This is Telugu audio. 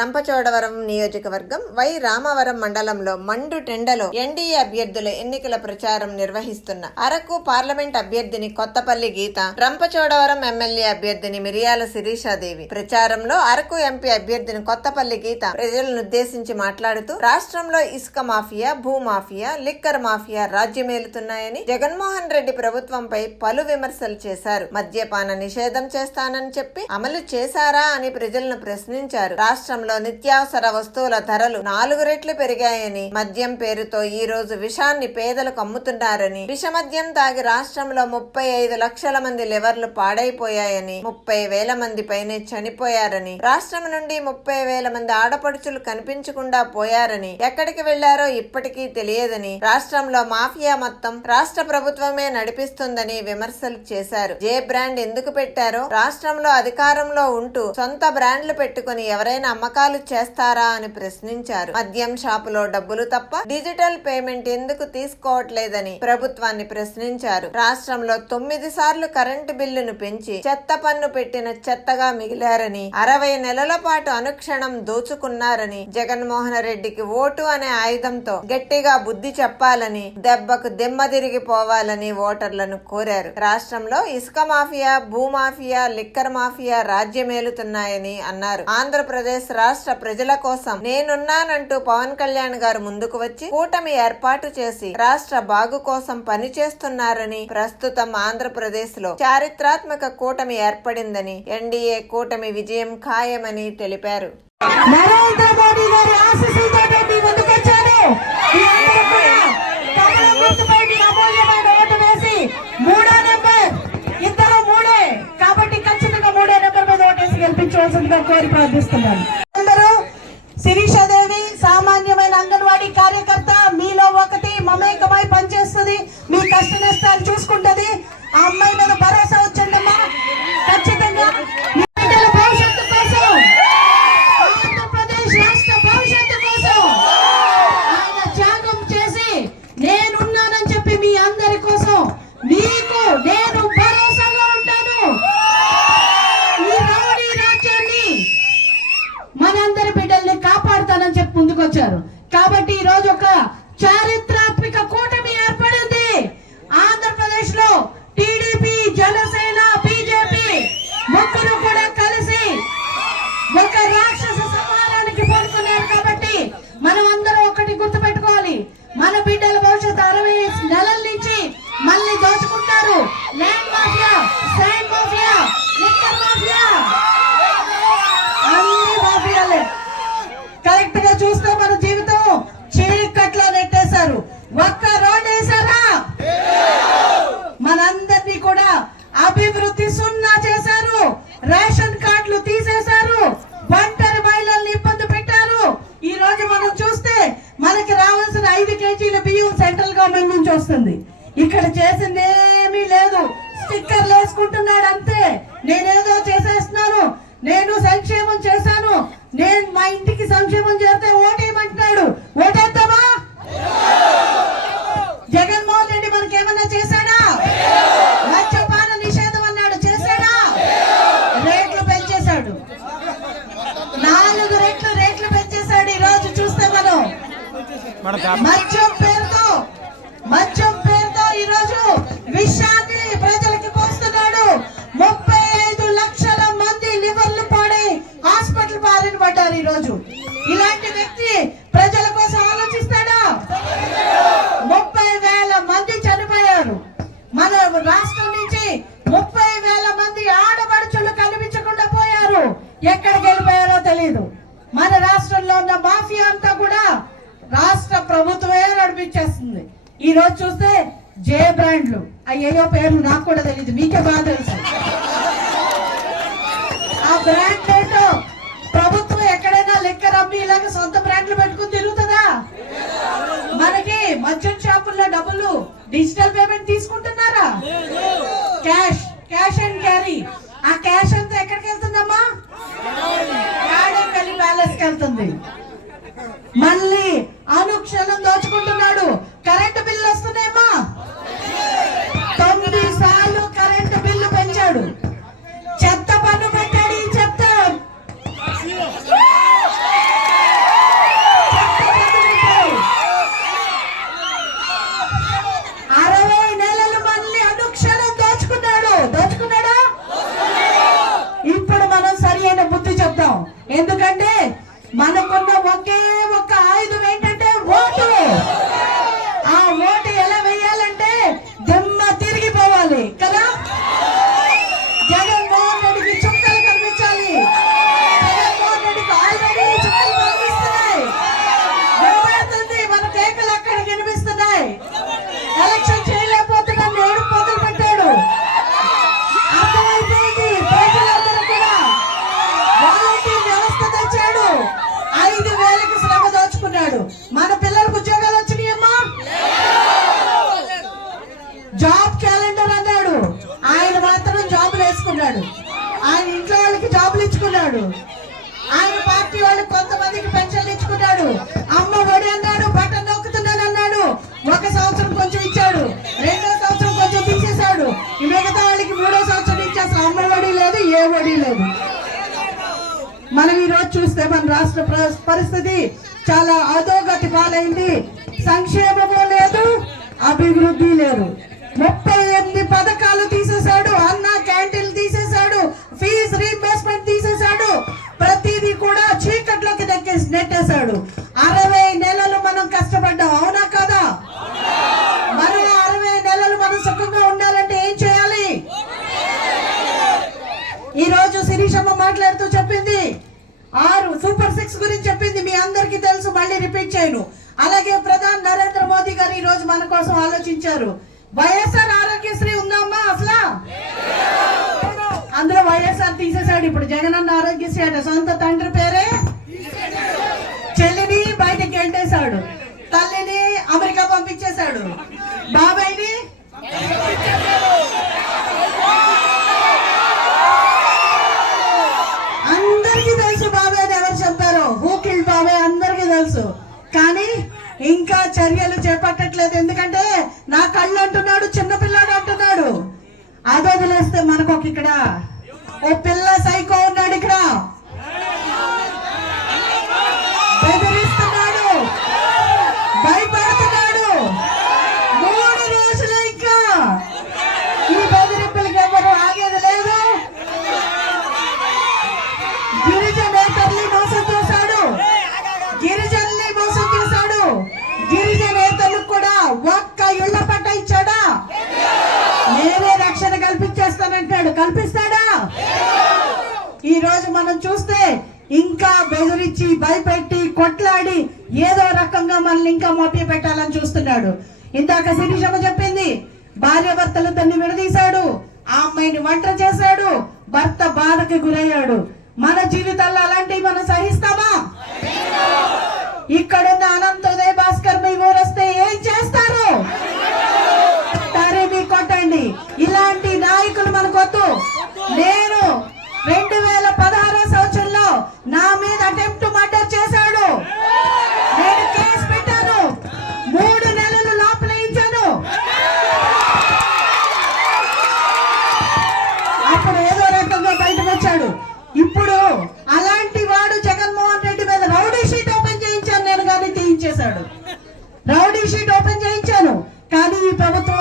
రంపచోడవరం నియోజకవర్గం వై రామవరం మండలంలో మండు టెండలో ఎన్డీఏ అభ్యర్థుల ఎన్నికల ప్రచారం నిర్వహిస్తున్న అరకు పార్లమెంట్ అభ్యర్థిని కొత్తపల్లి గీత రంపచోడవరం ఎమ్మెల్యే అభ్యర్థిని మిరియాల శిరీషాదేవి. ప్రచారంలో అరకు ఎంపీ అభ్యర్థిని కొత్తపల్లి గీత ప్రజలను ఉద్దేశించి మాట్లాడుతూ రాష్ట్రంలో ఇసుక మాఫియా భూ మాఫియా లిక్కర్ మాఫియా రాజ్యమేలుతున్నాయని జగన్మోహన్ రెడ్డి ప్రభుత్వంపై పలు విమర్శలు చేశారు. మద్యపాన నిషేధం చేస్తానని చెప్పి అమలు చేశారా అని ప్రజలను ప్రశ్నించారు. రాష్ట్రంలో నిత్యావసర వస్తువుల ధరలు నాలుగు రెట్లు పెరిగాయని మద్యం పేరుతో ఈ రోజు విషాన్ని పేదలకు అమ్ముతున్నారని విషమద్యం తాగి రాష్ట్రంలో ముప్పై ఐదు లక్షల మంది లివర్లు పాడైపోయాయని ముప్పై వేల మంది పైనే చనిపోయారని రాష్ట్రం నుండి ముప్పై వేల మంది ఆడపడుచులు కనిపించకుండా పోయారని ఎక్కడికి వెళ్ళారో ఇప్పటికీ తెలియదని రాష్ట్రంలో మాఫియా మొత్తం రాష్ట్ర ప్రభుత్వమే నడిపిస్తుందని విమర్శలు చేశారు. జే బ్రాండ్ ఎందుకు పెట్టారో రాష్ట్రంలో అధికారంలో ఉంటూ సొంత బ్రాండ్లు పెట్టుకుని ఎవరైనా అమ్మకాలు చేస్తారా అని ప్రశ్నించారు. మద్యం షాపులో డబ్బులు తప్ప డిజిటల్ పేమెంట్ ఎందుకు తీసుకోవట్లేదని ప్రభుత్వాన్ని ప్రశ్నించారు. రాష్ట్రంలో తొమ్మిది సార్లు కరెంటు బిల్లును పెంచి చెత్త పన్ను పెట్టిన చెత్తగా మిగిలారని అరవై నెలల పాటు అనుక్షణం దోచుకున్నారని జగన్మోహన్ రెడ్డికి ఓటు అనే ఆయుధంతో గట్టిగా బుద్ధి చెప్పాలని దెబ్బకు దెమ్మ తిరిగిపోవాలని ఓటర్లను కోరారు. రాష్ట్రంలో ఇసుక మాఫియా భూమాఫియా లిక్కర్ మాఫియా రాజ్యమేలుతున్నాయని అన్నారు. ఆంధ్రప్రదేశ్ రాష్ట్ర ప్రజల కోసం నేనున్నానంటూ పవన్ కళ్యాణ్ గారు ముందుకు వచ్చి కూటమి ఏర్పాటు చేసి రాష్ట్ర బాగు కోసం పనిచేస్తున్నారని ప్రస్తుతం ఆంధ్రప్రదేశ్లో చారిత్రాత్మక కూటమి ఏర్పడిందని ఎన్డీఏ కూటమి విజయం ఖాయమని తెలిపారు. నరేంద్ర మోడీ గారి ఆశీస్సులతో కాబట్టి ఇక్కడ చేసింది ఏమీ లేదు. స్టిక్కర్లు వేసుకుంటున్నాడు అంతే. నేనేదో చేసేస్తున్నాను. నేను సంక్షేమం చేశాను. నేను మా ఇంటికి సంక్షేమం చేస్తే ఓటేయమంటున్నాడు. ఓటేద్దామా జగన్మోహన్ రెడ్డి మనకి ఏమన్నా చేశాడా? మద్యపాన నిషేధం అన్నాడు. చేశాడా? రేట్లు పెంచేశాడు. నాలుగు రెట్లు రేట్లు పెంచేశాడు ఈ రోజు చూస్తే మనం. మద్యం రోజు చూస్తే జే బ్రాండ్లు. అయ్యో పేర్లు నాకు కూడా తెలియదు మీకే బాగా తెలుసు. ఆ బ్రాండ్ ఏంటో? ప్రభుత్వం ఎక్కడైనా లెక్కర్ అమ్మి ఇలాగ సొంత బ్రాండ్లు పెట్టుకుని తిరుగుతుందా? మనకి మద్యం షాపుల్లో డబ్బులు డిజిటల్ పేమెంట్ తీసుకుంటున్నారా? Cash cash and carry. ఆ క్యాష్ అంతా ఎక్కడికి వెళ్తుందమ్మా? కాడేపల్లి ప్యాలెస్కి వెళ్తుంది. మళ్ళీ అనుక్షణం దోచుకుంటున్నాడు. కరెంటు బిల్లు వస్తున్నాయమ్మా తొమ్మిది సార్లు కరెంటు బిల్లు పెంచాడు. చెత్త పన్ను పెట్టాడు ఈ చెత్త. అరవై నెలలు మళ్ళీ అనుక్షణం దోచుకున్నాడు. దోచుకున్నాడా? ఇప్పుడు మనం సరి అయిన బుద్ధి చెప్తాం ఎందుకంటే మనకున్న ఒకే ఒక మన పిల్లలకు ఉద్యోగాలు వచ్చినాయమ్మా జాబ్ క్యాలెండర్ అన్నాడు. ఆయన మాత్రం జాబులు వేసుకున్నాడు. ఆయన ఇంట్లో వాళ్ళకి జాబులు ఇచ్చుకున్నాడు. ఆయన పార్టీ వాళ్ళకి కొంతమందికి పెన్షన్లు ఇచ్చుకున్నాడు. అమ్మ ఒడి అన్నాడు బట్టలు నొక్కుతున్నాను అన్నాడు. ఒక సంవత్సరం కొంచెం ఇచ్చాడు. రెండో సంవత్సరం కొంచెం తీసేశాడు. మిగతా వాళ్ళకి మూడో సంవత్సరం ఇచ్చి అసలు అమ్మ ఒడి లేదు ఏ ఒడి లేదు. మనం ఈరోజు చూస్తే మన రాష్ట్ర పరిస్థితి చాలా అధోగతి పాలైంది. సంక్షేమము లేదు అభివృద్ధి లేదు. ముప్పై ఎనిమిది పథకాలు తీసేసి సూపర్ గురించి చెప్పింది మీ అందరికీ తెలుసు మళ్ళీ రిపీట్ చేయను. అలాగే ప్రధాని నరేంద్ర మోదీ గారు ఈ రోజు మన కోసం ఆలోచించారు. వైఎస్ఆర్ ఆరోగ్యశ్రీ ఉందమ్మా అసలా? అందులో వైఎస్ఆర్ తీసేశాడు ఇప్పుడు జగనన్న ఆరోగ్యశ్రీ అంటే సొంత తండ్రి పేరే? చెల్లిని బయటకి గెంటేశాడు తల్లిని అమెరికా పంపించేశాడు. బాబాయ్ చర్యలు చేపట్టట్లేదు. ఎందుకంటే నా కళ్ళు అంటున్నాడు చిన్న పిల్లాడు అంటున్నాడు. అదే వదిలేస్తే మనకు ఒక ఇక్కడ ఓ పిల్ల సైకో ఉన్నాడు ఇక్కడ. ఈ రోజు మనం చూస్తే ఇంకా బెదిరించి భయపెట్టి కొట్లాడి ఏదో రకంగా మనల్ని ఇంకా మభ్య పెట్టాలని చూస్తున్నాడు. ఇందాక శిరీషమ్మ చెప్పింది భార్య భర్తలు తన్ని విడదీశాడు ఆ అమ్మాయిని వంట చేశాడు భర్త బాధకి గురయ్యాడు. మన జీవితాల్లో అలాంటివి మనం సహిస్తామా? ఇక్కడ ప్రభుత్వం